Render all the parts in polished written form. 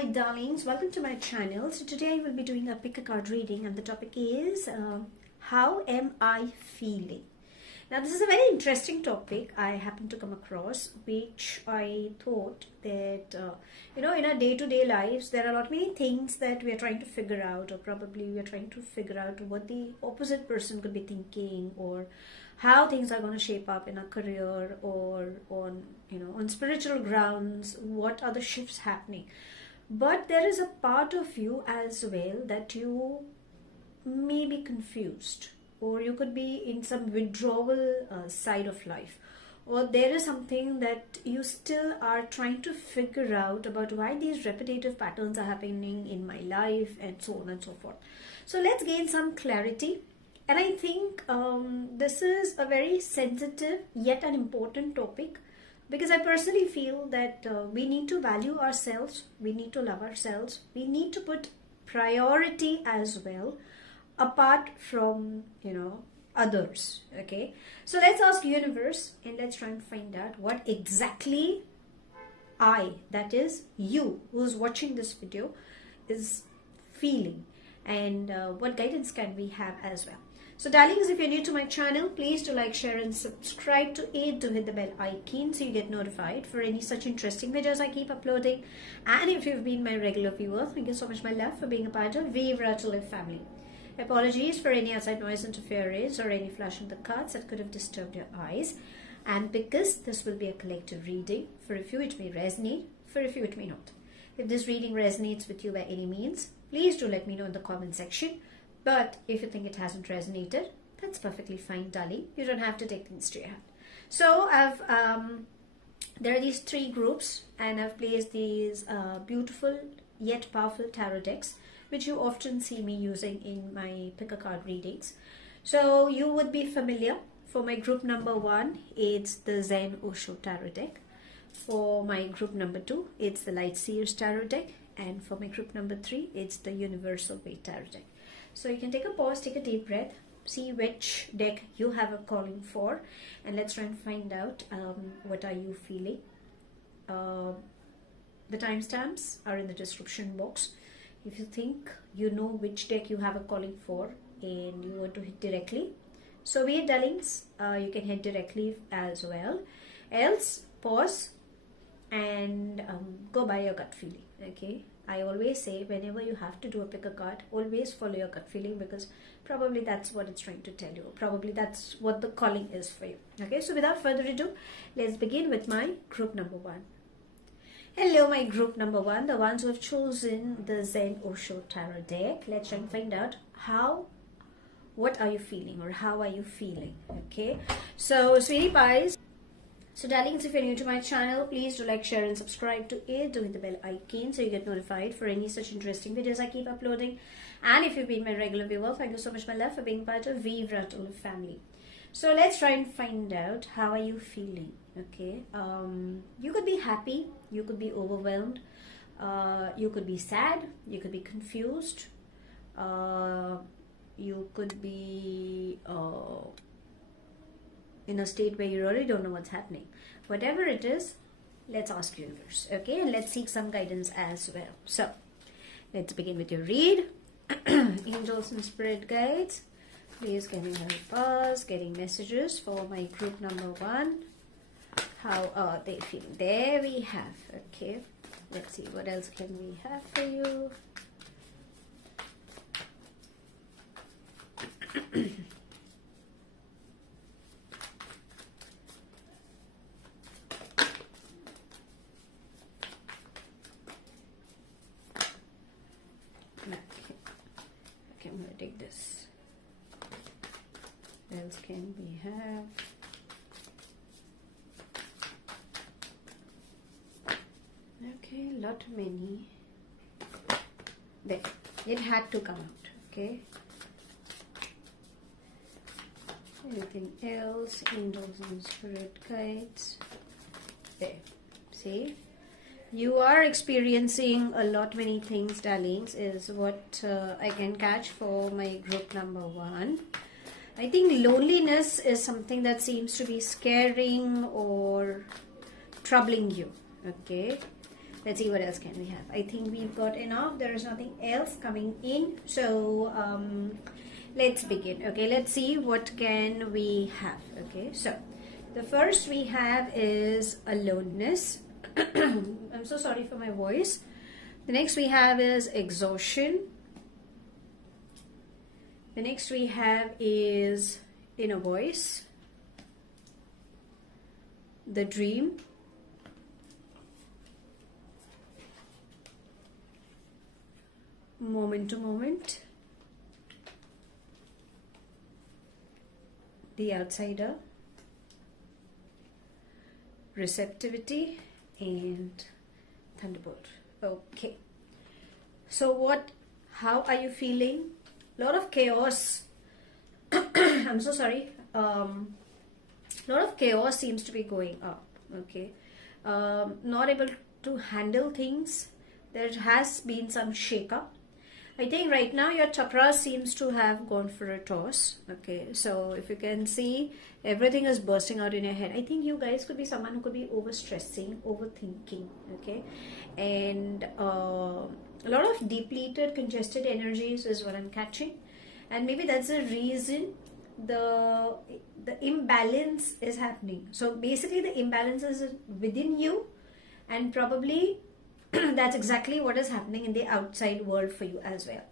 my darlings, welcome to my channel. So today I will be doing a pick a card reading, and the topic is how am I feeling? Now this is a very interesting topic I happened to come across, which I thought that in our day-to-day lives there are a lot many things that we are trying to figure out, or probably we are trying to figure out what the opposite person could be thinking, or how things are going to shape up in a career, or on spiritual grounds, what are the shifts happening. But there is a part of you as well that you may be confused, or you could be in some withdrawal side of life, or there is something that you still are trying to figure out about why these repetitive patterns are happening in my life, and so on and so forth. So let's gain some clarity. And I think this is a very sensitive yet an important topic, because I personally feel that we need to value ourselves, we need to love ourselves, we need to put priority as well, apart from others. Okay, so let's ask universe and let's try and find out what exactly I, that is you who's watching this video, is feeling, and what guidance can we have as well. So darlings, if you're new to my channel, please do like, share and subscribe to it, to hit the bell icon so you get notified for any such interesting videos I keep uploading. And if you've been my regular viewer, thank you so much, my love, for being a part of Vivre family. Apologies for any outside noise interference or any flash of the cards that could have disturbed your eyes. And because this will be a collective reading, for a few it may resonate, for a few it may not. If this reading resonates with you by any means, please do let me know in the comment section. But if you think it hasn't resonated, that's perfectly fine, darling. You don't have to take things to your hand. So there are these three groups, and I've placed these beautiful yet powerful tarot decks, which you often see me using in my pick a card readings. So you would be familiar. For my group number 1, it's the Zen Osho Tarot Deck. For my group number 2, it's the Light Seers Tarot Deck. And for my group number 3, it's the Universal Waite Tarot Deck. So you can take a pause, take a deep breath, see which deck you have a calling for, and let's try and find out what are you feeling. The timestamps are in the description box. If you think you know which deck you have a calling for and you want to hit directly, so be it, darlings. You can hit directly as well. Else, pause and go by your gut feeling. Okay, I always say whenever you have to do a pick a card, always follow your gut feeling, because probably that's what it's trying to tell you. Probably that's what the calling is for you. Okay, so without further ado, let's begin with my group number 1. Hello, my group number 1, the ones who have chosen the Zen Osho Tarot Deck. Let's try and find out what are you feeling, or how are you feeling. Okay, so sweetie pies. So darlings, if you're new to my channel, please do like, share and subscribe to it, do hit the bell icon so you get notified for any such interesting videos I keep uploading. And if you've been my regular viewer, thank you so much, my love, for being part of Vivre family. So let's try and find out how are you feeling. Okay, you could be happy, you could be overwhelmed, you could be sad, you could be confused, you could be in a state where you really don't know what's happening. Whatever it is, let's ask universe. Okay, and let's seek some guidance as well. So let's begin with your read. Angels and spirit guides, please can you help us getting messages for my group number 1. How are they feeling? There we have. Okay, let's see what else can we have for you. Okay, I'm going to take this. What else can we have? Okay, lot many. There, it had to come out. Okay. Anything else? Angels and spirit guides. There. See? You are experiencing a lot many things, darlings, is what I can catch for my group number 1. I think loneliness is something that seems to be scaring or troubling you. Okay, Let's see what else can we have. I think we've got enough. There is nothing else coming in. So let's begin. Okay, let's see what can we have. Okay, so the first we have is aloneness. I'm so sorry for my voice. The next we have is exhaustion. The next we have is inner voice, the dream, moment to moment, the outsider, receptivity, and thunderbolt. Okay, so how are you feeling? A lot of chaos. I'm so sorry. A lot of chaos seems to be going up. Okay, not able to handle things. There has been some shake-up. I think right now your chakras seems to have gone for a toss. Okay, so if you can see, everything is bursting out in your head. I think you guys could be someone who could be overstressing, overthinking. Okay, and a lot of depleted, congested energies is what I'm catching, and maybe that's the reason the imbalance is happening. So basically, the imbalance is within you, and probably that's exactly what is happening in the outside world for you as well.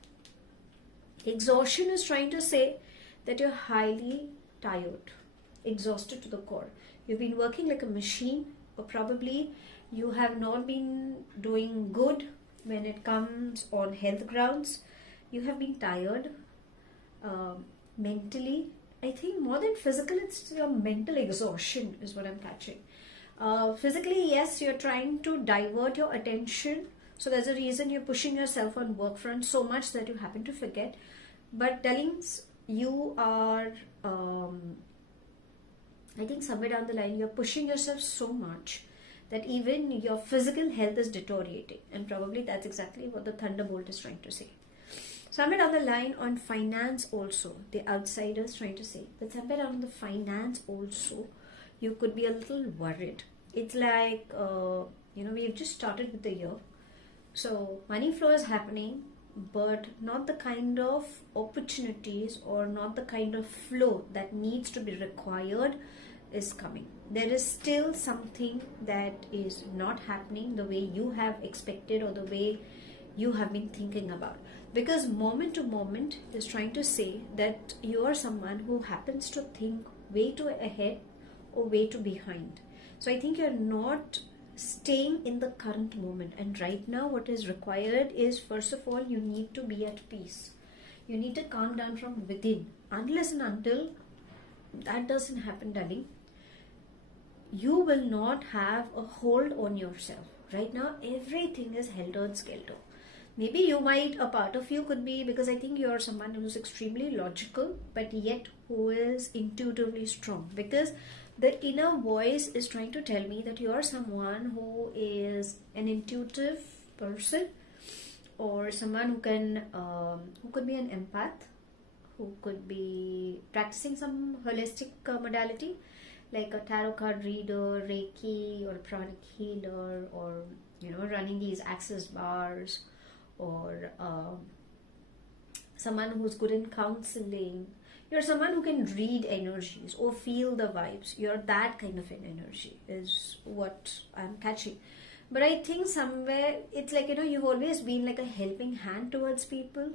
Exhaustion is trying to say that you're highly tired, exhausted to the core. You've been working like a machine, or probably you have not been doing good when it comes on health grounds. You have been tired mentally. I think more than physical, it's your mental exhaustion is what I'm catching. Physically, yes, you're trying to divert your attention, so there's a reason you're pushing yourself on work front so much that you happen to forget. But darlings, you are I think somewhere down the line you're pushing yourself so much that even your physical health is deteriorating, and probably that's exactly what the thunderbolt is trying to say. Somewhere down the line on finance also, the outsider is trying to say that somewhere down the finance also you could be a little worried. It's like, we've just started with the year. So money flow is happening, but not the kind of opportunities or not the kind of flow that needs to be required is coming. There is still something that is not happening the way you have expected or the way you have been thinking about. Because moment to moment is trying to say that you are someone who happens to think way too ahead or way too behind. So I think you're not staying in the current moment, and right now what is required is, first of all, you need to be at peace. You need to calm down from within. Unless and until that doesn't happen, darling, you will not have a hold on yourself. Right now everything is helter-skelter. Maybe a part of you could be, because I think you're someone who's extremely logical but yet who is intuitively strong, because the inner voice is trying to tell me that you're someone who is an intuitive person, or someone who could be an empath, who could be practicing some holistic modality like a tarot card reader, Reiki, or a Pranic healer, or running these access bars, or someone who's good in counseling. You're someone who can read energies or feel the vibes. You're that kind of an energy is what I'm catching. But I think somewhere it's like, you've always been like a helping hand towards people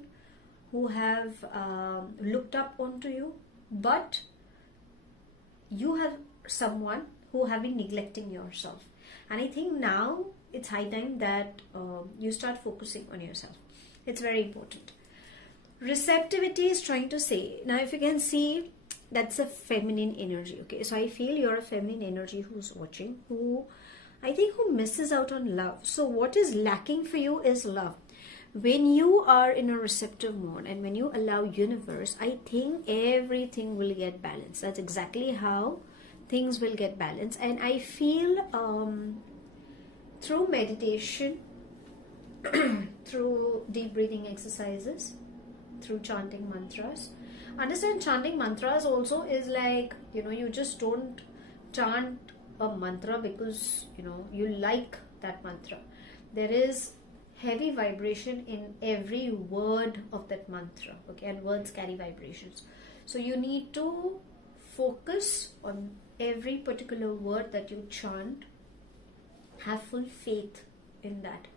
who have looked up onto you, but you have someone who have been neglecting yourself. And I think now it's high time that you start focusing on yourself. It's very important. Receptivity is trying to say, now if you can see, that's a feminine energy. Okay, so I feel you're a feminine energy who's watching, who misses out on love. So what is lacking for you is love. When you are in a receptive mode and when you allow universe, I think everything will get balanced. That's exactly how things will get balanced. And I feel through meditation, through deep breathing exercises, through chanting mantras. Understand, chanting mantras also is like, you just don't chant a mantra because, you like that mantra. there is heavy vibration in every word of that mantra, okay, and words carry vibrations. So you need to focus on every particular word that you chant, have full faith in that,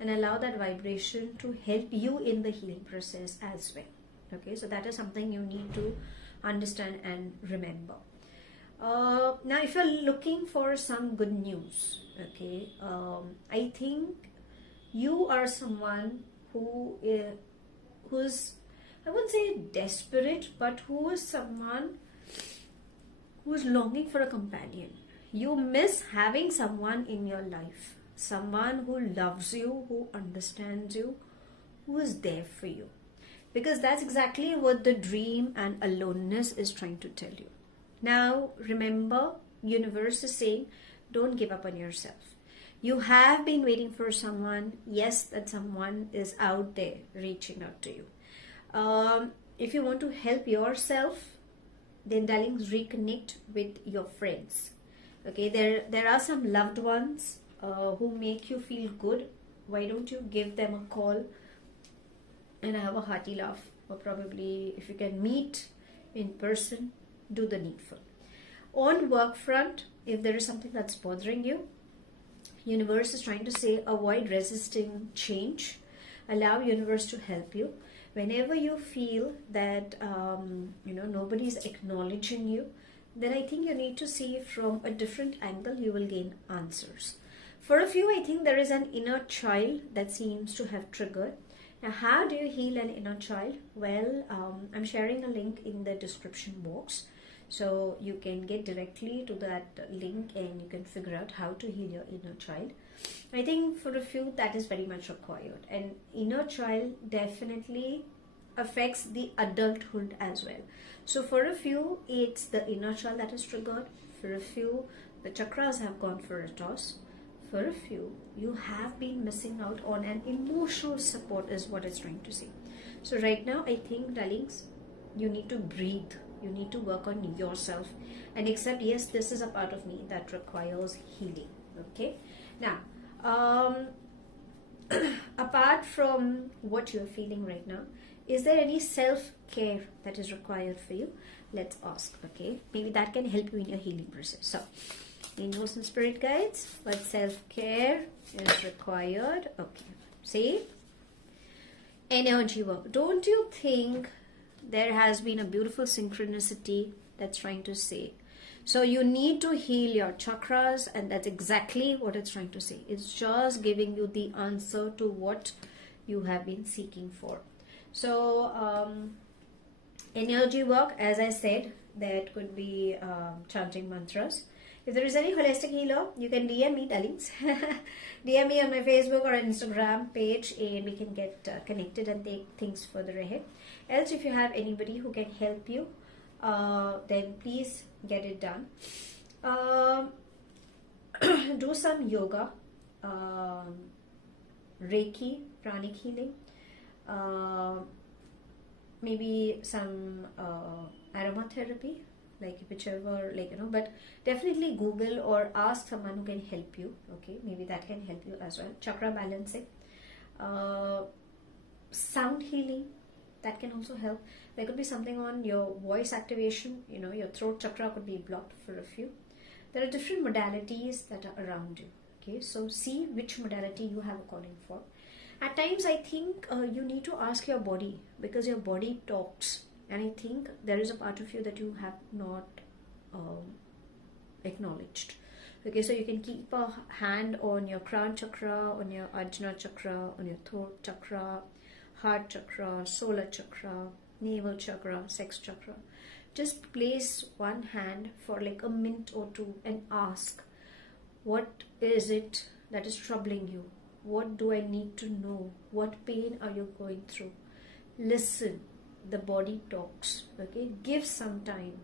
and allow that vibration to help you in the healing process as well. Okay, so that is something you need to understand and remember. Now, if you're looking for some good news, okay, I think you are someone who's, I wouldn't say desperate, but who is someone who is longing for a companion. You miss having someone in your life, someone who loves you, who understands you, who is there for you. Because that's exactly what the dream and aloneness is trying to tell you. Now, remember, universe is saying, don't give up on yourself. You have been waiting for someone. Yes, that someone is out there reaching out to you. If you want to help yourself, then darlings, reconnect with your friends. Okay, there are some loved ones who make you feel good. Why don't you give them a call and have a hearty laugh? Or probably if you can meet in person, do the needful. On work front, if there is something that's bothering you, universe is trying to say, avoid resisting change. Allow universe to help you. Whenever you feel that nobody's acknowledging you, then I think you need to see from a different angle. You will gain answers. For a few, I think there is an inner child that seems to have triggered. Now, how do you heal an inner child? Well, I'm sharing a link in the description box. So you can get directly to that link and you can figure out how to heal your inner child. I think for a few that is very much required. And inner child definitely affects the adulthood as well. So for a few, it's the inner child that is triggered. For a few, the chakras have gone for a toss. For a few, you have been missing out on an emotional support is what it's trying to say. So right now, I think, darlings, you need to breathe. You need to work on yourself and accept, yes, this is a part of me that requires healing. Okay. Now, apart from what you're feeling right now, is there any self-care that is required for you? Let's ask. Okay. Maybe that can help you in your healing process. So, angels and spirit guides, what self-care is required? Okay. See? Energy work. Don't you think there has been a beautiful synchronicity that's trying to say? So you need to heal your chakras, and that's exactly what it's trying to say. It's just giving you the answer to what you have been seeking for. So energy work, as I said, that could be chanting mantras. If there is any holistic healer, you can DM me, darlings. DM me on my Facebook or Instagram page and we can get connected and take things further ahead. Else, if you have anybody who can help you, then please get it done. Do some yoga, Reiki, Pranic healing, maybe some aromatherapy, like whichever, but definitely Google or ask someone who can help you. Okay, maybe that can help you as well. Chakra balancing, sound healing, that can also help. There could be something on your voice activation, your throat chakra could be blocked for a few. There are different modalities that are around you. Okay, so see which modality you have a calling for. At times, I think you need to ask your body, because your body talks. And I think there is a part of you that you have not acknowledged. Okay, so you can keep a hand on your crown chakra, on your Ajna chakra, on your throat chakra, heart chakra, solar chakra, navel chakra, sex chakra. Just place one hand for like a minute or two and ask, what is it that is troubling you? What do I need to know? What pain are you going through? Listen. The body talks. Okay, give some time.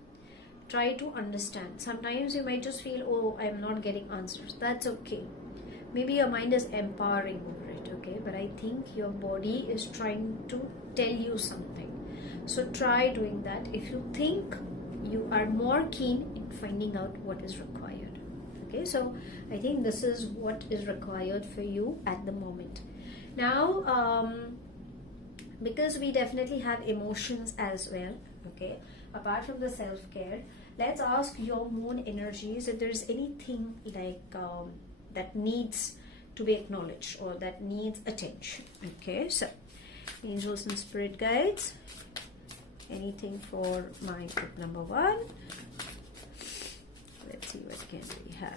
Try to understand. Sometimes you might just feel, oh, I'm not getting answers. That's okay. Maybe your mind is empowering over it. Okay, but I think your body is trying to tell you something. So try doing that if you think you are more keen in finding out what is required. Okay, so I think this is what is required for you at the moment. Now, because we definitely have emotions as well, okay, apart from the self-care, let's ask your moon energies if there's anything like that needs to be acknowledged or that needs attention. Okay, so angels and spirit guides, anything for my group number 1. Let's see what can we have.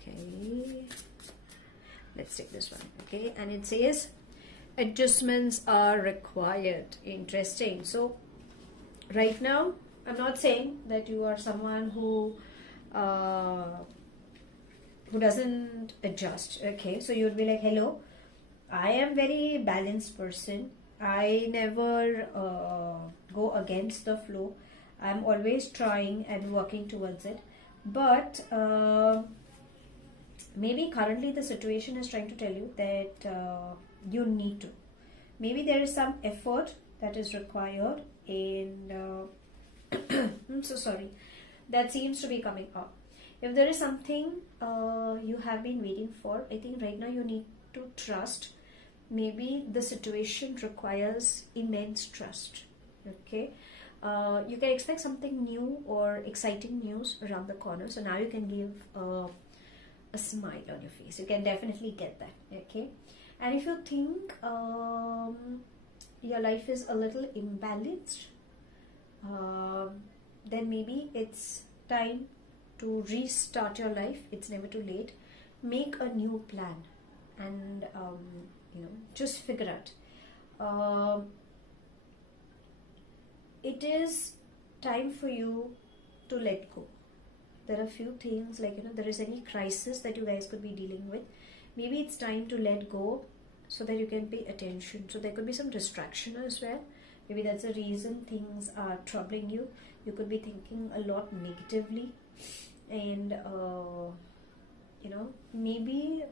Okay, let's take this one. Okay, and it says adjustments are required. Interesting. So right now, I'm not saying that you are someone who doesn't adjust. Okay, so you'd be like, hello, I am very balanced person. I never go against the flow. I'm always trying and working towards it. But maybe currently the situation is trying to tell you that you need to. Maybe there is some effort that is required in I'm so sorry, that seems to be coming up. If there is something you have been waiting for, I think right now you need to trust. Maybe the situation requires immense trust. Okay, you can expect something new or exciting news around the corner. So now you can give a smile on your face. You can definitely get that. Okay, and if you think your life is a little imbalanced, then maybe it's time to restart your life. It's never too late. Make a new plan and just figure out. It is time for you to let go. There are few things like, there is any crisis that you guys could be dealing with. Maybe it's time to let go so that you can pay attention. So there could be some distraction as well. Maybe that's the reason things are troubling you. You could be thinking a lot negatively, and maybe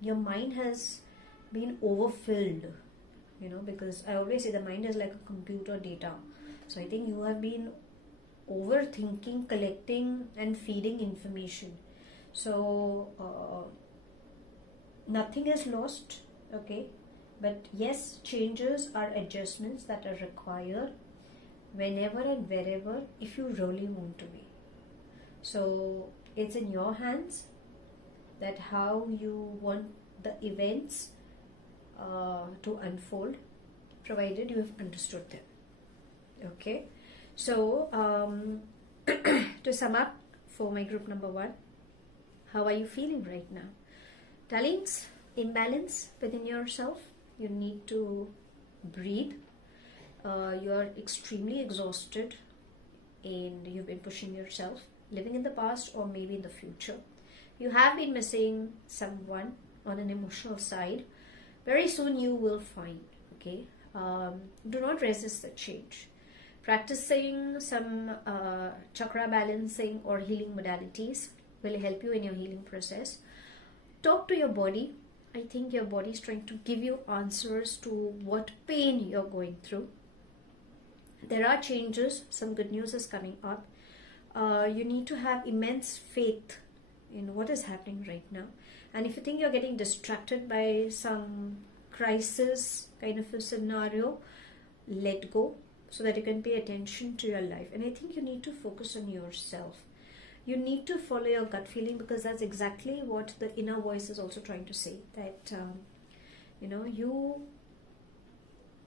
your mind has been overfilled, because I always say the mind is like a computer data. So I think you have been overthinking, collecting and feeding information. So nothing is lost, okay, but yes, changes are adjustments that are required whenever and wherever, if you really want to be. So it's in your hands that how you want the events to unfold, provided you have understood them. Okay, so to sum up for my group number 1, how are you feeling right now? Darlings, imbalance within yourself. You need to breathe. You are extremely exhausted and you've been pushing yourself, living in the past or maybe in the future. You have been missing someone on an emotional side. Very soon you will find, okay? Do not resist the change. Practicing some chakra balancing or healing modalities will help you in your healing process. Talk to your body. I think your body is trying to give you answers to what pain you're going through. There are changes. Some good news is coming up. You need to have immense faith in what is happening right now. And if you think you're getting distracted by some crisis kind of a scenario, let go so that you can pay attention to your life. And I think you need to focus on yourself. You need to follow your gut feeling, because that's exactly what the inner voice is also trying to say. That,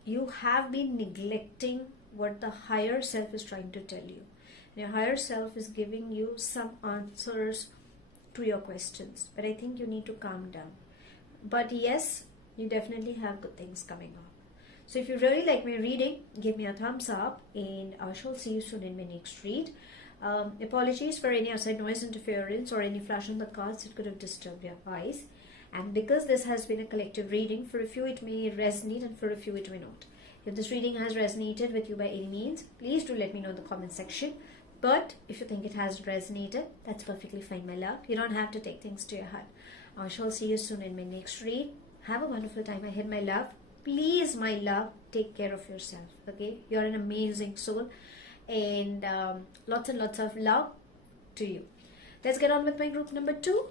you have been neglecting what the higher self is trying to tell you. Your higher self is giving you some answers to your questions. But I think you need to calm down. But yes, you definitely have good things coming up. So if you really like my reading, give me a thumbs up, and I shall see you soon in my next read. Apologies for any outside noise interference or any flash on the cards that could have disturbed your eyes. And because this has been a collective reading, for a few it may resonate and for a few it may not. If this reading has resonated with you by any means, please do let me know in the comment section. But if you think it has resonated, that's perfectly fine, my love. You don't have to take things to your heart. I shall see you soon in my next read. Have a wonderful time ahead, my love. please, my love, take care of yourself. Okay, you're an amazing soul, and lots and lots of love to you. Let's get on with my group number 2.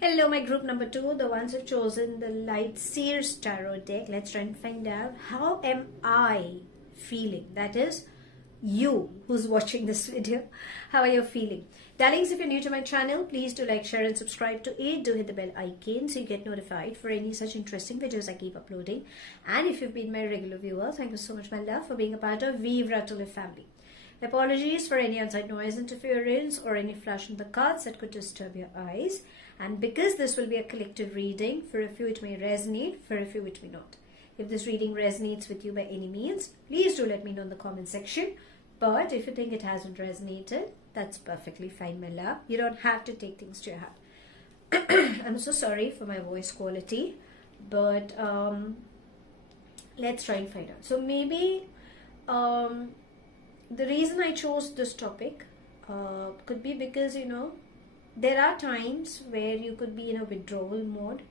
Hello, my group number 2, the ones who've chosen the light Seers tarot deck. Let's try and find out, how am I feeling? That is, you who's watching this video, how are you feeling? Darlings, if you're new to my channel, please do like, share and subscribe to it. Do hit the bell icon so you get notified for any such interesting videos I keep uploading. And if you've been my regular viewer, thank you so much, my love, for being a part of Vivre family. Apologies for any outside noise interference or any flash in the cards that could disturb your eyes. And because this will be a collective reading, for a few it may resonate, for a few it may not. If this reading resonates with you by any means, please do let me know in the comment section. But if you think it hasn't resonated, that's perfectly fine, my love. You don't have to take things to your heart. I'm so sorry for my voice quality, but let's try and find out. So maybe the reason I chose this topic could be because, there are times where you could be in a withdrawal mode,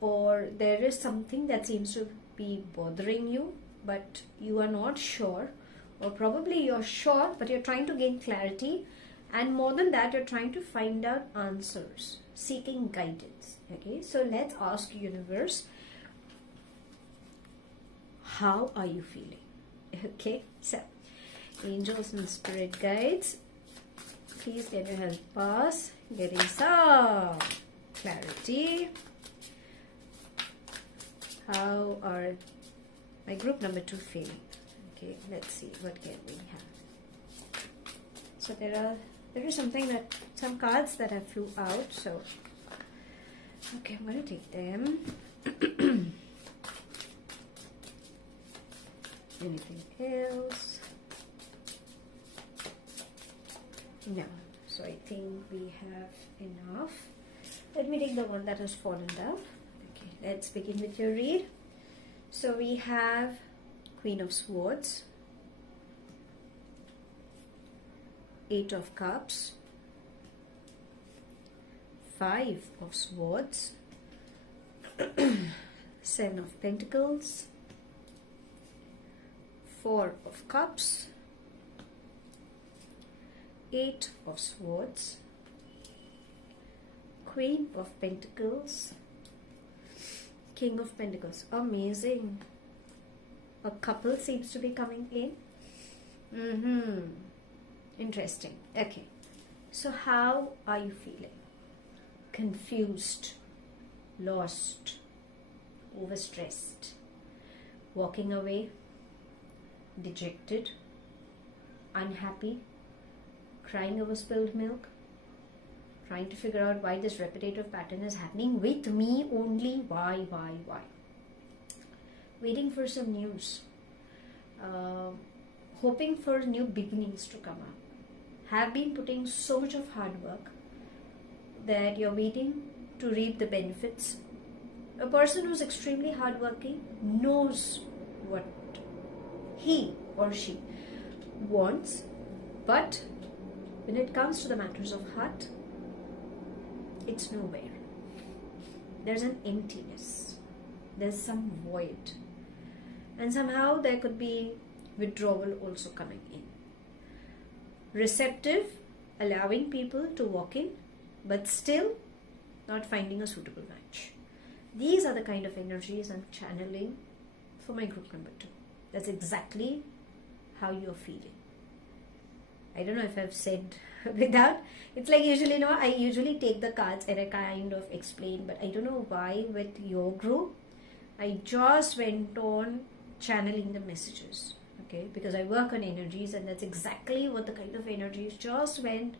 or there is something that seems to be bothering you, but you are not sure, or probably you're sure, but you're trying to gain clarity, and more than that, you're trying to find out answers, seeking guidance. Okay, so let's ask universe, how are you feeling? Okay, so angels and spirit guides, please can you help us getting some clarity? How are my group number 2 feeling? Okay, let's see, what can we have? So there is something that, some cards that have flew out, so okay, I'm going to take them. Anything else? No, so I think we have enough. Let me take the one that has fallen down. Okay, let's begin with your read. So we have Queen of Swords, 8 of Cups, 5 of Swords, 7 of Pentacles, 4 of Cups, 8 of Swords, Queen of Pentacles, King of Pentacles. Amazing. A couple seems to be coming in. Interesting. Okay. So how are you feeling? Confused, lost, overstressed, walking away, dejected, unhappy, crying over spilled milk, trying to figure out why this repetitive pattern is happening with me only, why? Waiting for some news, hoping for new beginnings to come up, have been putting so much of hard work that you're waiting to reap the benefits. A person who's extremely hardworking knows what he or she wants, but when it comes to the matters of heart, it's nowhere. There's an emptiness. There's some void. And somehow there could be withdrawal also coming in. Receptive, allowing people to walk in, but still not finding a suitable match. These are the kind of energies I'm channeling for my group number 2. That's exactly how you're feeling. I don't know if I've said without. It's like usually, I usually take the cards and I kind of explain, but I don't know why with your group, I just went on channeling the messages, okay? Because I work on energies, and that's exactly what the kind of energies just went,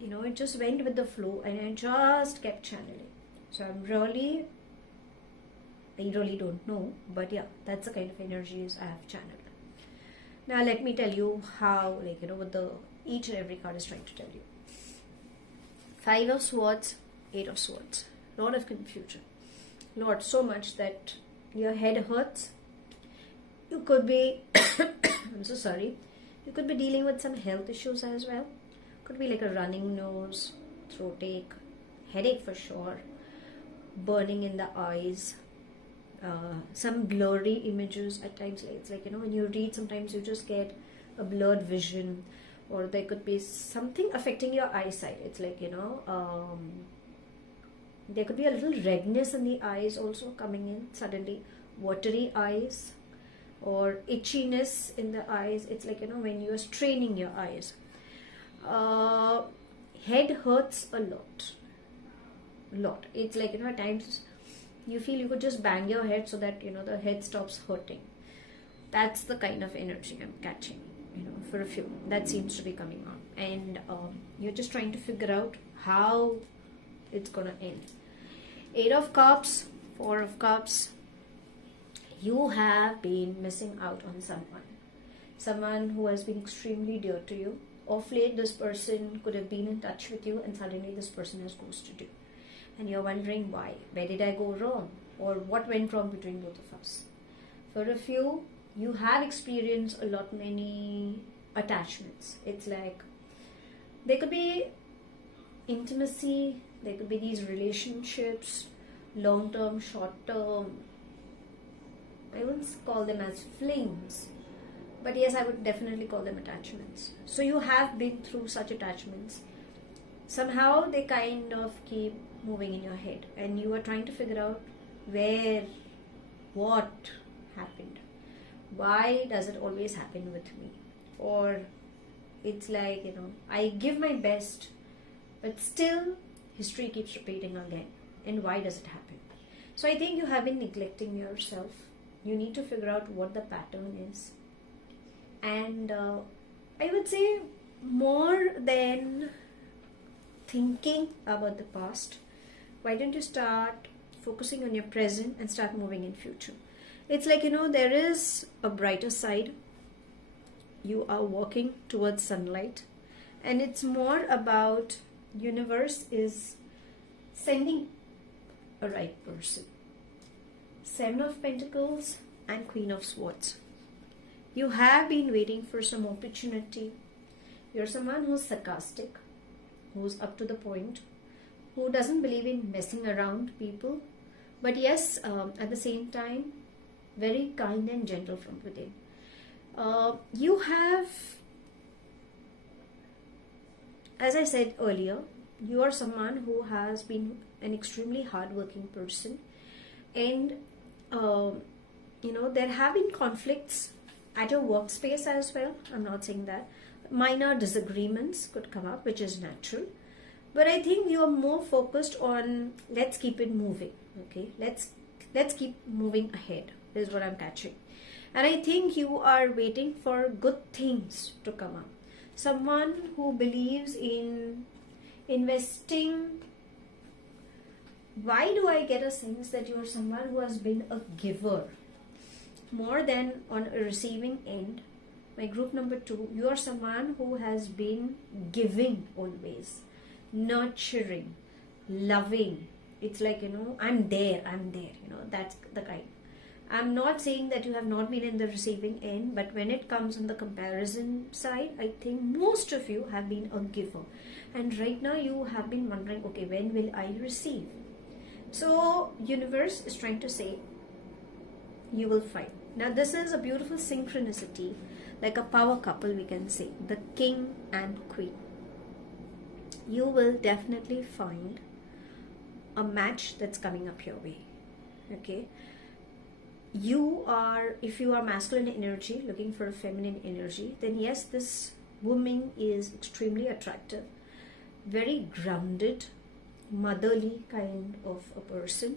it just went with the flow, and I just kept channeling. So I really don't know, but yeah, that's the kind of energies I have channeled. Now let me tell you how, what each and every card is trying to tell you. 5 of Swords, 8 of Swords. A lot of confusion. Not so much that your head hurts. You could be, I'm so sorry, you could be dealing with some health issues as well. Could be like a running nose, throat ache, headache for sure, burning in the eyes, some blurry images at times. It's like, when you read, sometimes you just get a blurred vision, or there could be something affecting your eyesight. It's like, there could be a little redness in the eyes also coming in suddenly, watery eyes, or itchiness in the eyes. It's like, when you are straining your eyes. Head hurts a lot. It's like, at times you feel you could just bang your head so that, the head stops hurting. That's the kind of energy I'm catching, for a few. That seems to be coming on. And you're just trying to figure out how it's going to end. 8 of Cups, 4 of Cups. You have been missing out on someone who has been extremely dear to you. Of late, this person could have been in touch with you, and suddenly this person has ghosted you. And you're wondering why. Where did I go wrong? Or what went wrong between both of us? For a few, you have experienced a lot many attachments. It's like there could be intimacy, there could be these relationships, long-term, short-term. I wouldn't call them as flings, but yes, I would definitely call them attachments. So you have been through such attachments. Somehow they kind of keep moving in your head, and you are trying to figure out what happened. Why does it always happen with me? Or it's like, I give my best, but still history keeps repeating again. And why does it happen? So I think you have been neglecting yourself. You need to figure out what the pattern is. And I would say, more than thinking about the past, why don't you start focusing on your present and start moving in future? It's like, there is a brighter side. You are walking towards sunlight, and it's more about universe is sending a right person. 7 of Pentacles and Queen of Swords. You have been waiting for some opportunity. You're someone who's sarcastic, who's up to the point, who doesn't believe in messing around people, but yes, at the same time, very kind and gentle from within. You have, as I said earlier, you are someone who has been an extremely hardworking person, and there have been conflicts at your workspace as well. I'm not saying that. Minor disagreements could come up, which is natural. But I think you are more focused on, let's keep it moving. Okay, let's keep moving ahead is what I'm catching. And I think you are waiting for good things to come up. Someone who believes in investing. Why do I get a sense that you are someone who has been a giver more than on a receiving end? My group number 2, you are someone who has been giving always, nurturing, loving. It's like, I'm there, that's the kind. I'm not saying that you have not been in the receiving end, but when it comes on the comparison side, I think most of you have been a giver. And right now you have been wondering, okay, when will I receive? So universe is trying to say, you will find. Now this is a beautiful synchronicity, like a power couple, we can say, the king and queen. You will definitely find a match that's coming up your way. Okay, you are, if you are masculine energy looking for a feminine energy, then yes, this woman is extremely attractive, very grounded, motherly kind of a person,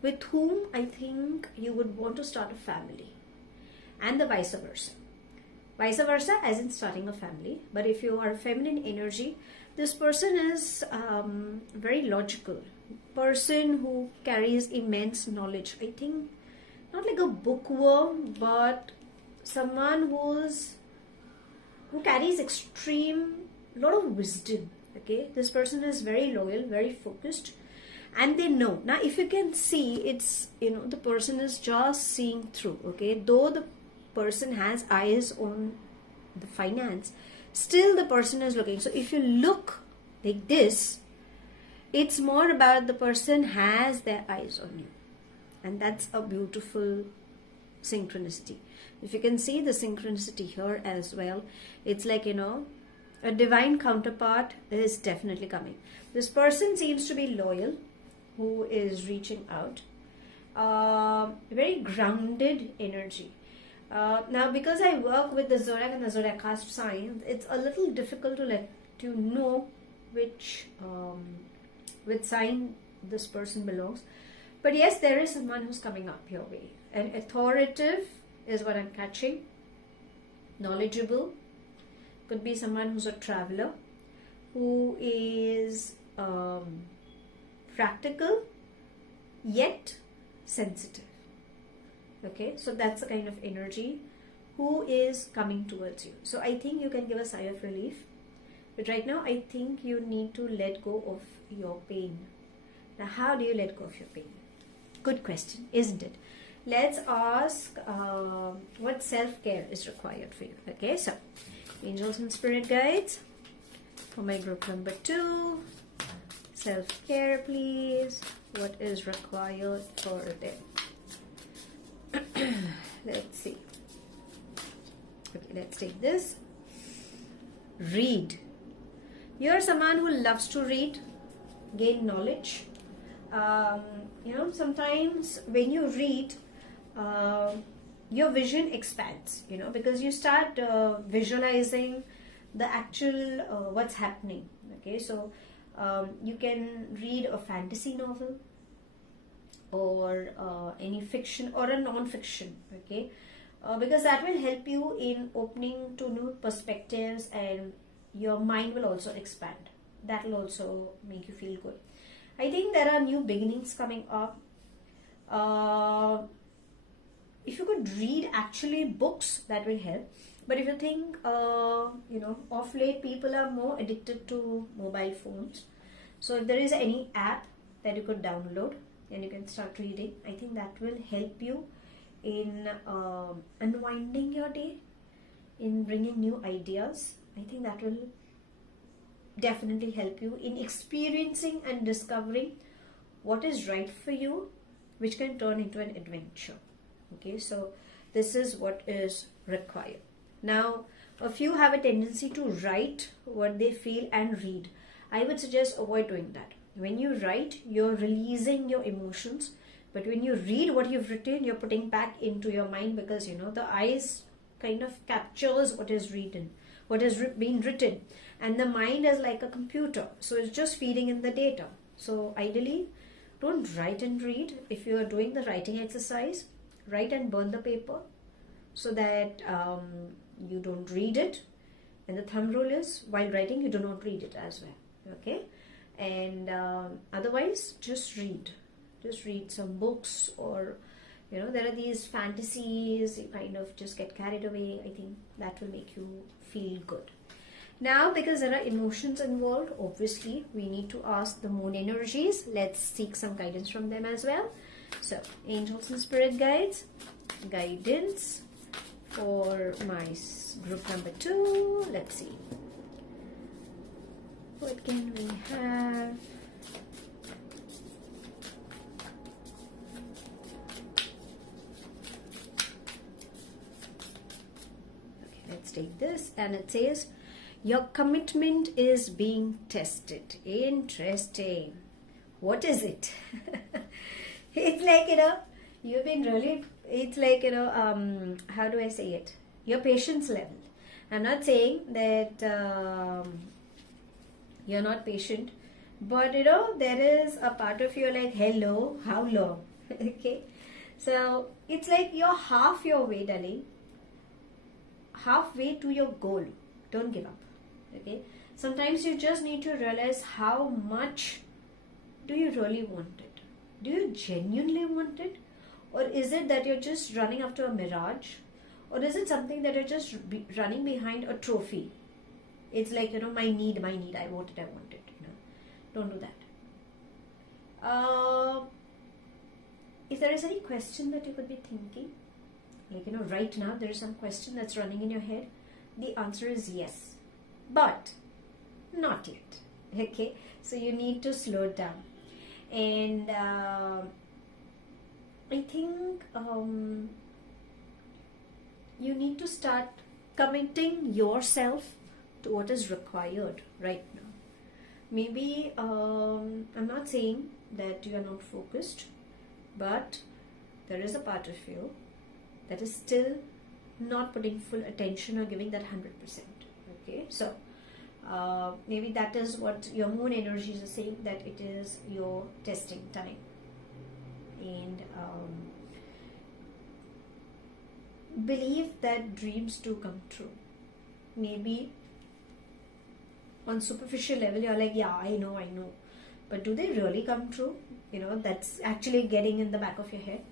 with whom I think you would want to start a family, and the vice versa. Vice versa as in starting a family. But if you are feminine energy, this person is very logical, person who carries immense knowledge. I think not like a bookworm, but someone who carries extreme lot of wisdom. Okay, this person is very loyal, very focused, and they know. Now if you can see, it's, the person is just seeing through. Okay, though the person has eyes on the finance, still the person is looking. So if you look like this, it's more about the person has their eyes on you. And that's a beautiful synchronicity. If you can see the synchronicity here as well, it's like, you know, a divine counterpart is definitely coming. This person seems to be loyal, who is reaching out. Very grounded energy. Now, because I work with the zodiac and the zodiac cast signs, it's a little difficult to let you know which sign this person belongs. But yes, there is someone who's coming up your way. And authoritative is what I'm catching. Knowledgeable. Could be someone who's a traveler, who is practical yet sensitive. Okay, so that's the kind of energy who is coming towards you. So I think you can give a sigh of relief. But right now, I think you need to let go of your pain. Now, how do you let go of your pain? Good question, isn't it? Let's ask what self-care is required for you. Okay, so angels and spirit guides for my group number 2. Self-care, please. What is required for them? Let's see. Okay, let's take this. Read. You're someone who loves to read, gain knowledge. You know, sometimes when you read, your vision expands, you know, because you start visualizing the actual what's happening. Okay, so you can read a fantasy novel or any fiction or a non-fiction. Okay, because that will help you in opening to new perspectives, and your mind will also expand. That will also make you feel good. I think there are new beginnings coming up. If you could read actually books, that will help. But if you think, you know, of late people are more addicted to mobile phones. So if there is any app that you could download and you can start reading, I think that will help you in unwinding your day, in bringing new ideas. I think that will definitely help you in experiencing and discovering what is right for you, which can turn into an adventure. Okay, so this is what is required. Now, a few have a tendency to write what they feel and read. I would suggest avoid doing that. When you write, you're releasing your emotions, but when you read what you've written, you're putting back into your mind, because you know the eyes kind of captures what is written, what has been written, and the mind is like a computer, so it's just feeding in the data. So ideally, don't write and read. If you are doing the writing exercise, write and burn the paper so that you don't read it. And the thumb rule is, while writing, you do not read it as well. Okay, and otherwise, just read some books, or you know, there are these fantasies, you kind of just get carried away. I think that will make you feel good. Now, because there are emotions involved, obviously we need to ask the moon energies. Let's seek some guidance from them as well. So, angels and spirit guides, guidance for my group number 2. Let's see. What can we have? Okay, let's take this, and it says, your commitment is being tested. Interesting. What is it? It's like, you know, you've been really, it's like, you know, how do I say it? Your patience level. I'm not saying that you're not patient, but you know, there is a part of you like, hello, how long? Okay, so it's like you're half your way, darling, halfway to your goal. Don't give up. Okay, sometimes you just need to realize how much do you really want it. Do you genuinely want it, or is it that you're just running after a mirage, or is it something that you're just running behind a trophy? It's like, you know, my need, I want it, you know. Don't do that. If there is any question that you could be thinking, like, you know, right now there is some question that's running in your head, the answer is yes, but not yet. Okay, so you need to slow it down. And I think you need to start committing yourself to what is required right now. Maybe I'm not saying that you are not focused, but there is a part of you that is still not putting full attention or giving that 100%. Okay, so maybe that is what your moon energies are saying, that it is your testing time. And believe that dreams do come true. Maybe on superficial level you're like, yeah, I know, but do they really come true? That's actually getting in the back of your head.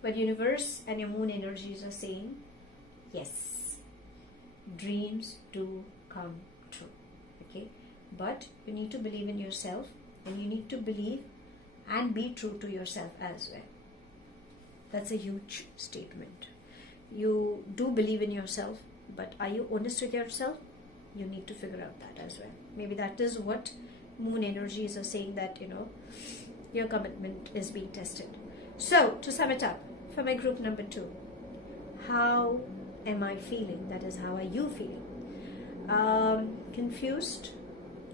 But universe and your moon energies are saying, yes, dreams do come true. Okay, but you need to believe in yourself, and you need to believe and be true to yourself as well. That's a huge statement. You do believe in yourself, but are you honest with yourself? You need to figure out that as well. Maybe that is what moon energies are saying, that your commitment is being tested. So to sum it up, for my group number 2, how am I feeling? That is, how are you feeling? Confused,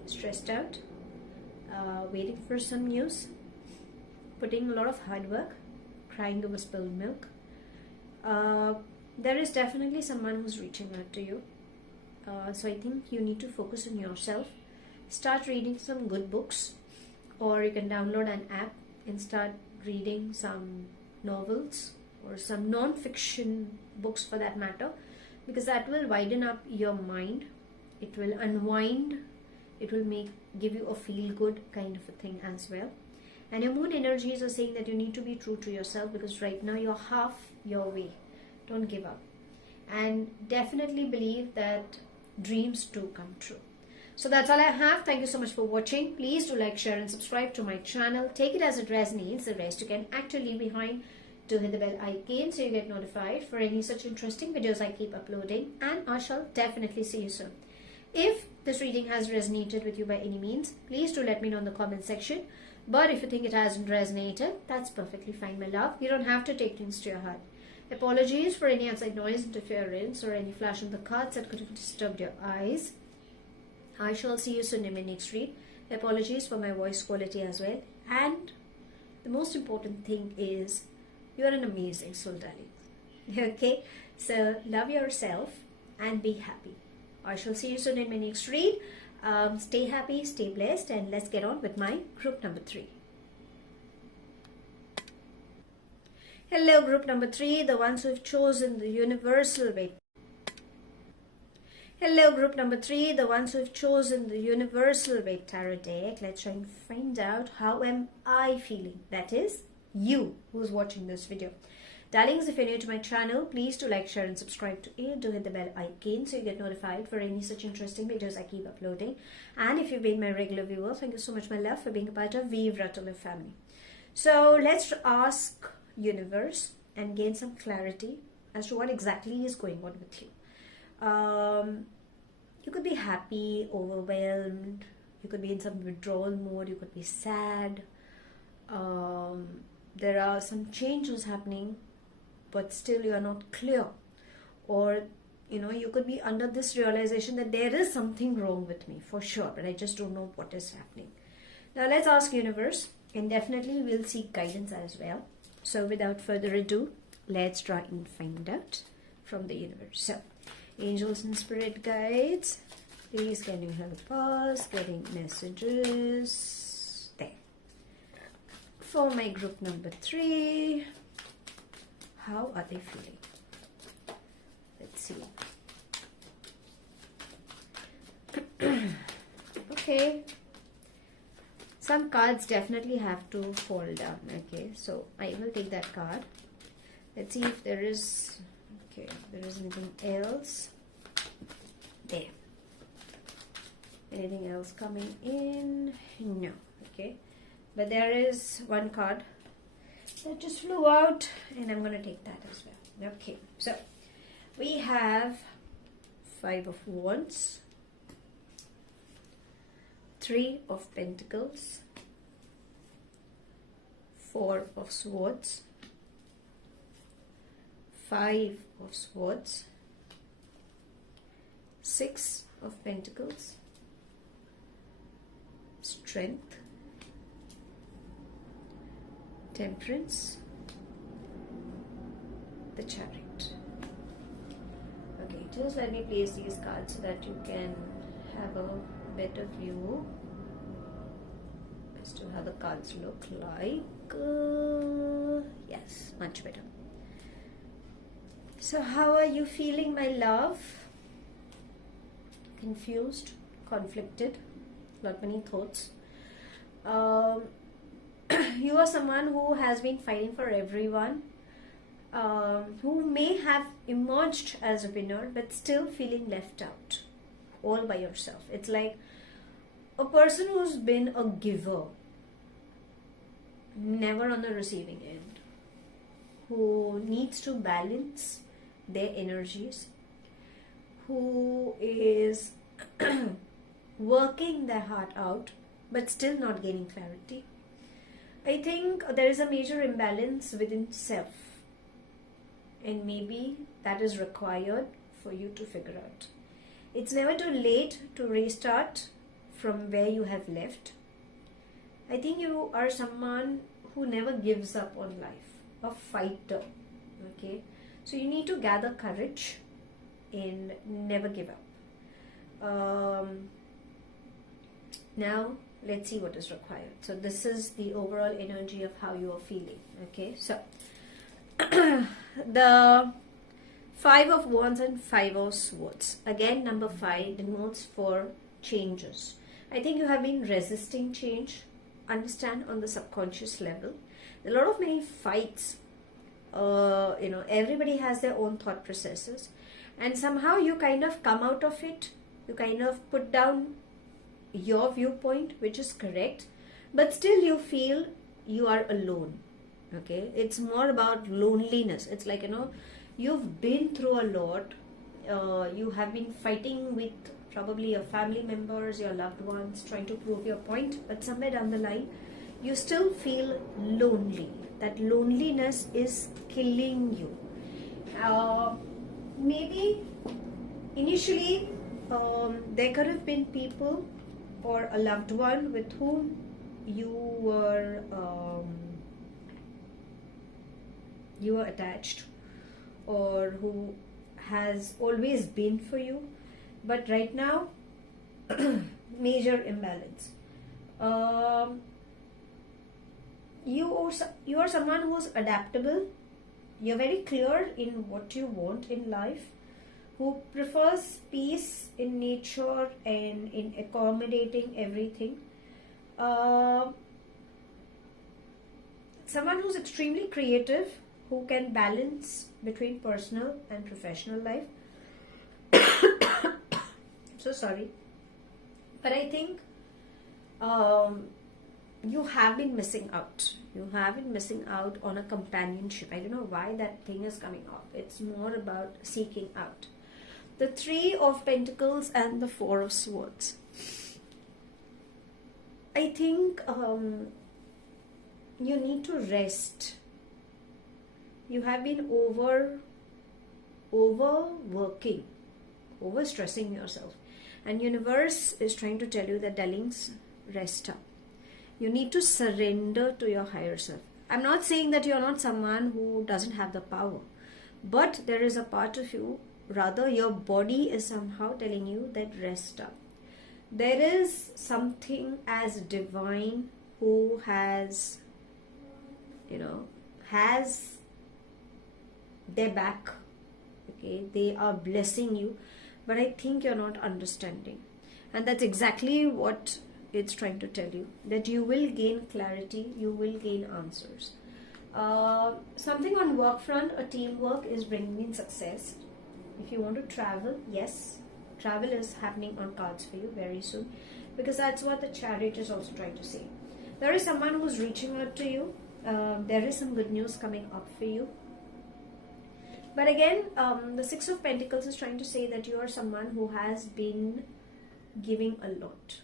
stressed out, waiting for some news, putting a lot of hard work, crying over spilled milk. There is definitely someone who's reaching out to you. So I think you need to focus on yourself. Start reading some good books, or you can download an app and start reading some novels or some non-fiction books for that matter, because that will widen up your mind. It will unwind. It will give you a feel-good kind of a thing as well. And your moon energies are saying that you need to be true to yourself, because right now you're half your way. Don't give up. And definitely believe that dreams do come true. So that's all I have. Thank you so much for watching. Please do like, share and subscribe to my channel. Take it as it resonates. The rest you can actually leave behind. Do hit the bell icon so you get notified for any such interesting videos I keep uploading. And I shall definitely see you soon. If this reading has resonated with you by any means, please do let me know in the comment section. But if you think it hasn't resonated, that's perfectly fine, my love. You don't have to take things to your heart. Apologies for any outside noise, interference, or any flash on the cards that could have disturbed your eyes. I shall see you soon in my next read. Apologies for my voice quality as well. And the most important thing is, you are an amazing soul, darling. Okay, so love yourself and be happy. I shall see you soon in my next read. Stay happy, stay blessed, and let's get on with my group number 3. Hello, group number 3, the ones who have chosen the universal Waite. Hello, group number 3, the ones who have chosen the universal Waite tarot deck. Let's try and find out, how am I feeling? That is, you who's watching this video. Darlings, if you're new to my channel, please do like, share and subscribe to it. Do hit the bell icon so you get notified for any such interesting videos I keep uploading. And if you've been my regular viewer, thank you so much, my love, for being a part of Vivre family. So let's ask universe and gain some clarity as to what exactly is going on with you. You could be happy, overwhelmed, you could be in some withdrawal mode, you could be sad. There are some changes happening, but still you are not clear. Or you could be under this realization that there is something wrong with me for sure, but I just don't know what is happening. Now let's ask universe, and definitely we'll seek guidance as well. So without further ado, let's try and find out from the universe. So angels and spirit guides, please can you help us getting messages there. For my group number 3, how are they feeling? Let's see. Okay. Some cards definitely have to fall down. Okay, so I will take that card. Let's see if there is, there is anything else. There. Anything else coming in? No. Okay. But there is one card that just flew out, and I'm going to take that as well. Okay. So we have 5 of Wands, 3 of Pentacles, 4 of Swords, 5 of Swords, 6 of Pentacles, Strength, Temperance, the Chariot. Okay, just let me place these cards so that you can have a better view as to how the cards look like. Yes, much better. So how are you feeling, my love? Confused, conflicted, lot many thoughts. You are someone who has been fighting for everyone, who may have emerged as a winner but still feeling left out all by yourself. It's like a person who's been a giver, never on the receiving end, who needs to balance their energies, who is working their heart out but still not gaining clarity. I think there is a major imbalance within self, and maybe that is required for you to figure out. It's never too late to restart from where you have left. I think you are someone who never gives up on life, a fighter. Okay, so you need to gather courage and never give up. Now let's see what is required. So this is the overall energy of how you are feeling. Okay, so the 5 of Wands and 5 of Swords. Again, number 5 denotes for changes. I think you have been resisting change. Understand, on the subconscious level, a lot of many fights. Everybody has their own thought processes, and somehow you kind of come out of it. You kind of put down your viewpoint, which is correct, but still you feel you are alone. Okay, it's more about loneliness. It's like, you've been through a lot. You have been fighting with probably your family members, your loved ones, trying to prove your point, but somewhere down the line you still feel lonely. That loneliness is killing you. Maybe initially there could have been people or a loved one with whom you were attached, or who has always been for you, but right now major imbalance. You are someone who is adaptable. You're very clear in what you want in life, who prefers peace in nature and in accommodating everything. Someone who's extremely creative, who can balance between personal and professional life. So sorry, but I think you have been missing out. You have been missing out on a companionship. I don't know why that thing is coming up. It's more about seeking out. The 3 of Pentacles and the 4 of Swords. I think you need to rest. You have been overworking, overstressing yourself, and universe is trying to tell you that, darlings, rest up. You need to surrender to your higher self. I'm not saying that you're not someone who doesn't have the power, but there is a part of you, rather your body is somehow telling you that rest up. There is something as divine who has their back. Okay, they are blessing you, but I think you're not understanding, and that's exactly what it's trying to tell you, that you will gain clarity, you will gain answers. Something on work front, a teamwork is bringing in success. If you want to travel, yes, travel is happening on cards for you very soon, because that's what the Chariot is also trying to say. There is someone who's reaching out to you. There is some good news coming up for you. But again, the 6 of Pentacles is trying to say that you are someone who has been giving a lot.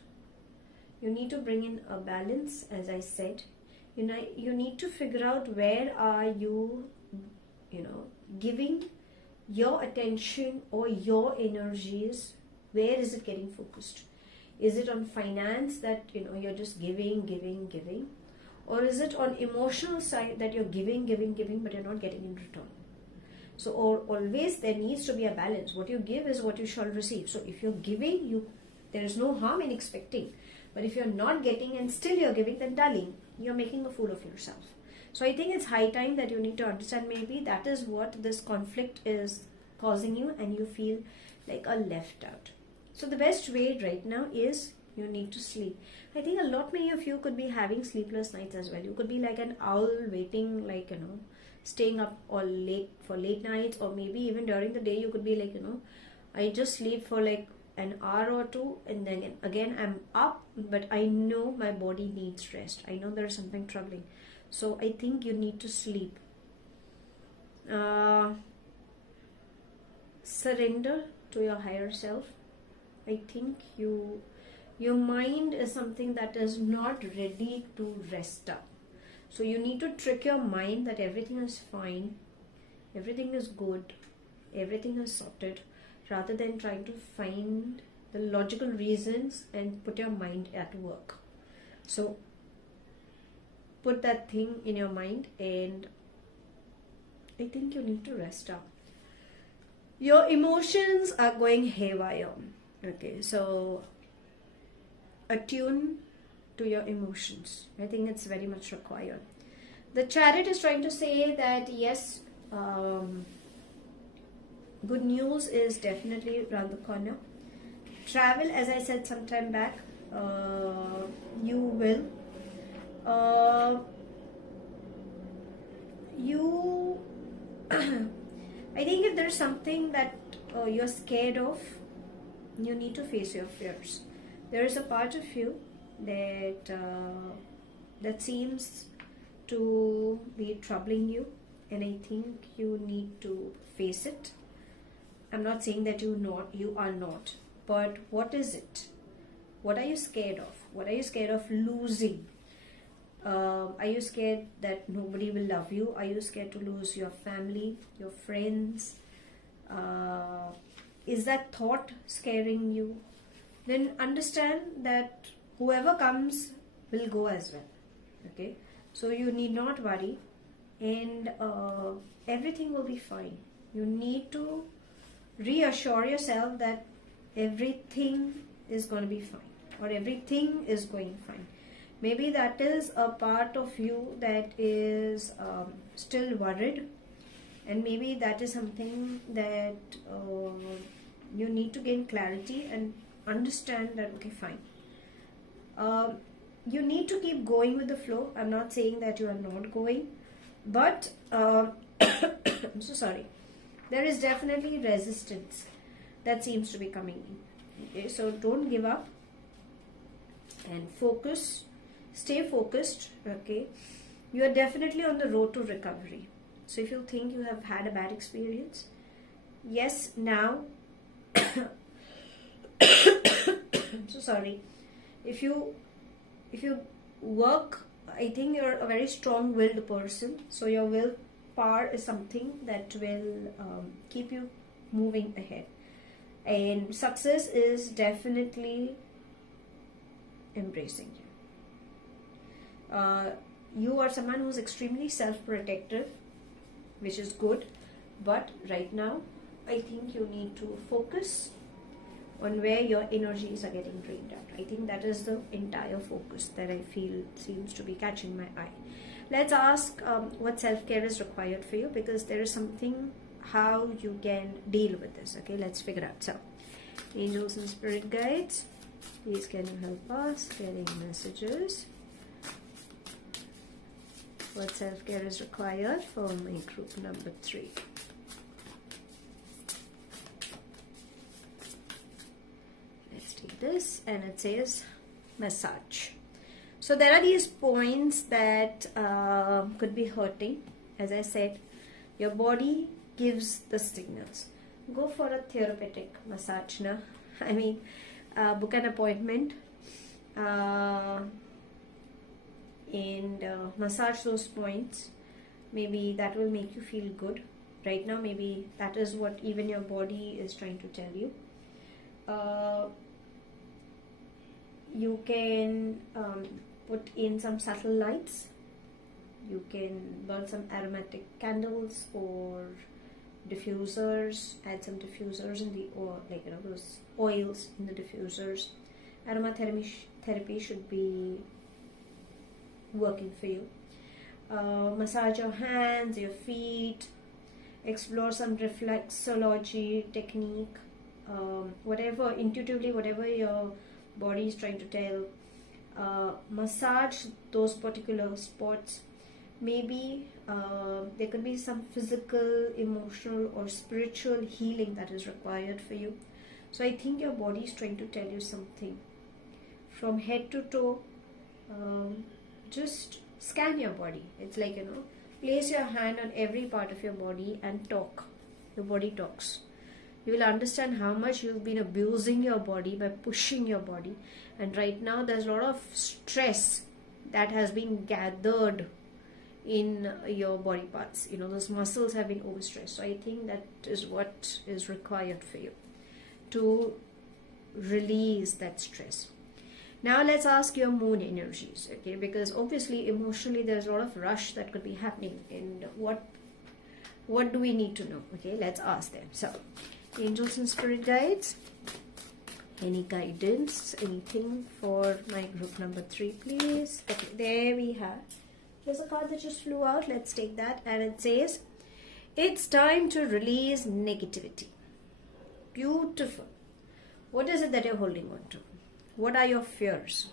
You need to bring in a balance, as I said. You need to figure out where are you, giving your attention or your energies, where is it getting focused? Is it on finance, that you're just giving, or is it on emotional side that you're giving, but you're not getting in return? So always there needs to be a balance. What you give is what you shall receive. So if you're giving, there is no harm in expecting. But if you're not getting and still you're giving, then darling, you're making a fool of yourself. So I think it's high time that you need to understand, maybe that is what this conflict is causing you, and you feel like a left out. So the best way right now is you need to sleep. I think many of you could be having sleepless nights as well. You could be like an owl, waiting, staying up all late for late nights, or maybe even during the day you could be like, I just sleep for like an hour or two, and then again I'm up, but I know my body needs rest. I know there is something troubling. So I think you need to sleep. Surrender to your higher self. I think your mind is something that is not ready to rest up. So you need to trick your mind that everything is fine, everything is good, everything is sorted, rather than trying to find the logical reasons and put your mind at work. So put that thing in your mind, and I think you need to rest up. Your emotions are going haywire. Okay, so attune to your emotions. I think it's very much required. The Chariot is trying to say that yes, good news is definitely around the corner. Travel, as I said some time back, you will. I think if there's something that you're scared of, you need to face your fears. There is a part of you that seems to be troubling you, and I think you need to face it. I'm not saying that you are not, but what is it? What are you scared of? What are you scared of losing? Are you scared that nobody will love you? Are you scared to lose your family, your friends? Is that thought scaring you? Then understand that whoever comes will go as well. Okay, so you need not worry, and everything will be fine. You need to reassure yourself that everything is going to be fine, or everything is going fine. Maybe that is a part of you that is still worried, and maybe that is something that you need to gain clarity and understand that, okay, fine. You need to keep going with the flow. I'm not saying that you are not going, but I'm so sorry. There is definitely resistance that seems to be coming in. Okay, so don't give up and focus. Stay focused. Okay, you are definitely on the road to recovery. So if you think you have had a bad experience, yes, now I'm so sorry. If you work, I think you're a very strong-willed person. So your willpower is something that will keep you moving ahead. And success is definitely embracing you. You are someone who's extremely self-protective, which is good. But right now, I think you need to focus on where your energies are getting drained out. I think that is the entire focus that I feel seems to be catching my eye. Let's ask what self-care is required for you, because there is something how you can deal with this. Okay, let's figure out. So, angels and spirit guides, please can you help us getting messages? What self-care is required for my group number 3? Let's take this, and it says massage. So there are these points that could be hurting. As I said, your body gives the signals. Go for a therapeutic massage now. I mean, book an appointment and massage those points. Maybe that will make you feel good. right now. Maybe that is what even your body is trying to tell you. You can put in some subtle lights. You can burn some aromatic candles or diffusers. Add some diffusers in the, or like, those oils in the diffusers. Aromatherapy should be working for you. Massage your hands, your feet. Explore some reflexology technique. Whatever, intuitively, whatever your body is trying to tell. Massage those particular spots. Maybe there could be some physical, emotional or spiritual healing that is required for you. So I think your body is trying to tell you something. From head to toe, just scan your body. It's like, place your hand on every part of your body and talk. Your body talks. You will understand how much you've been abusing your body by pushing your body. And right now there's a lot of stress that has been gathered in your body parts. Those muscles have been overstressed. So I think that is what is required for you to release that stress. Now let's ask your moon energies, okay? Because obviously emotionally there's a lot of rush that could be happening. And what do we need to know? Okay, let's ask them. So, angels and spirit guides, any guidance, anything for my group number 3, please? Okay, there we have. There's a card that just flew out. Let's take that. And it says, it's time to release negativity. Beautiful. What is it that you're holding on to? What are your fears?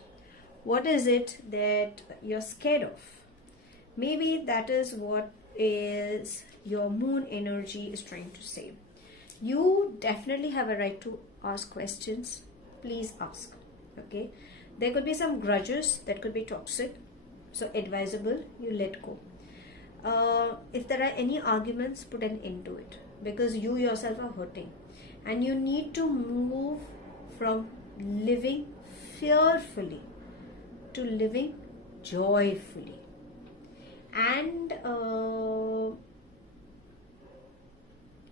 What is it that you're scared of? Maybe that is what is your moon energy is trying to say. You definitely have a right to ask questions. Please ask. Okay. There could be some grudges that could be toxic. So advisable, you let go. If there are any arguments, put an end to it. Because you yourself are hurting. And you need to move from living fearfully to living joyfully. And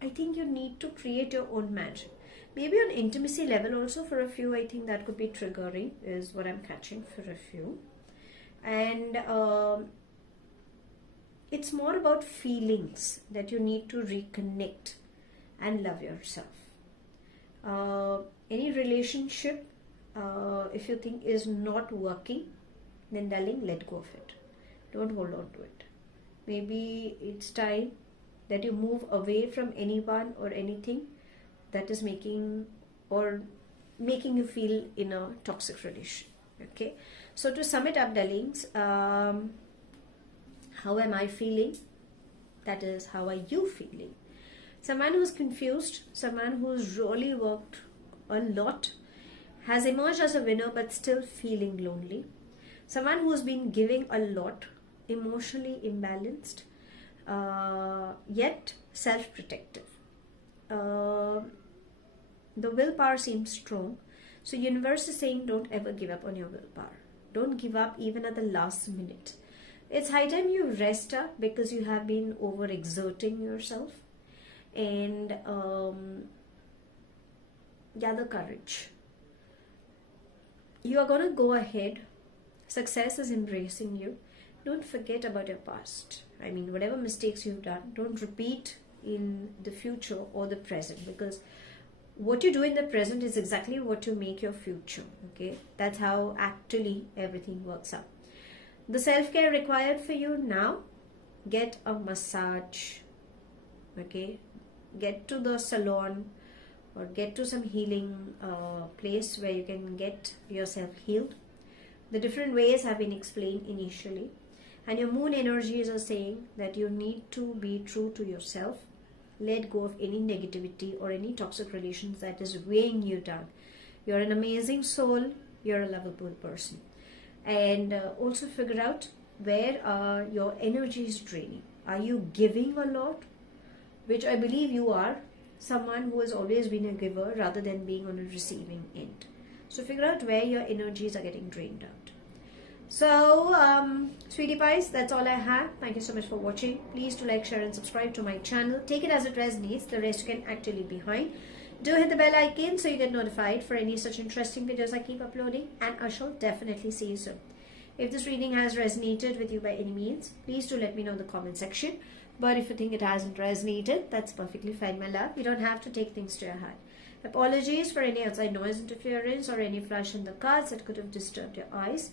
I think you need to create your own magic. Maybe on intimacy level also for a few, I think that could be triggering, is what I'm catching for a few. And it's more about feelings that you need to reconnect and love yourself. Any relationship, if you think is not working, then darling, let go of it. Don't hold on to it. Maybe it's time that you move away from anyone or anything that is making you feel in a toxic relation. Okay. So to sum it up, darlings, how am I feeling? That is, how are you feeling? Someone who's confused, someone who's really worked a lot, has emerged as a winner but still feeling lonely. Someone who's been giving a lot, emotionally imbalanced, yet self-protective. The willpower seems strong. So universe is saying, don't ever give up on your willpower. Don't give up even at the last minute. It's high time you rest up because you have been overexerting yourself. And gather courage. You are going to go ahead. Success is embracing you. Don't forget about your past. I mean, whatever mistakes you've done, don't repeat in the future or the present, because what you do in the present is exactly what you make your future. Okay, that's how actually everything works out. The self-care required for you now, get a massage. Okay, get to the salon or get to some healing place where you can get yourself healed. The different ways have been explained initially. And your moon energies are saying that you need to be true to yourself. Let go of any negativity or any toxic relations that is weighing you down. You're an amazing soul. You're a lovable person. And also figure out where are your energies draining. Are you giving a lot? Which I believe you are. Someone who has always been a giver rather than being on a receiving end. So figure out where your energies are getting drained out. So, sweetie pies, that's all I have. Thank you so much for watching. Please do like, share and subscribe to my channel. Take it as it resonates. The rest you can actually behind. Do hit the bell icon so you get notified for any such interesting videos I keep uploading. And I shall definitely see you soon. If this reading has resonated with you by any means, please do let me know in the comment section. But if you think it hasn't resonated, that's perfectly fine, my love. You don't have to take things to your heart. Apologies for any outside noise interference or any flash in the cards that could have disturbed your eyes.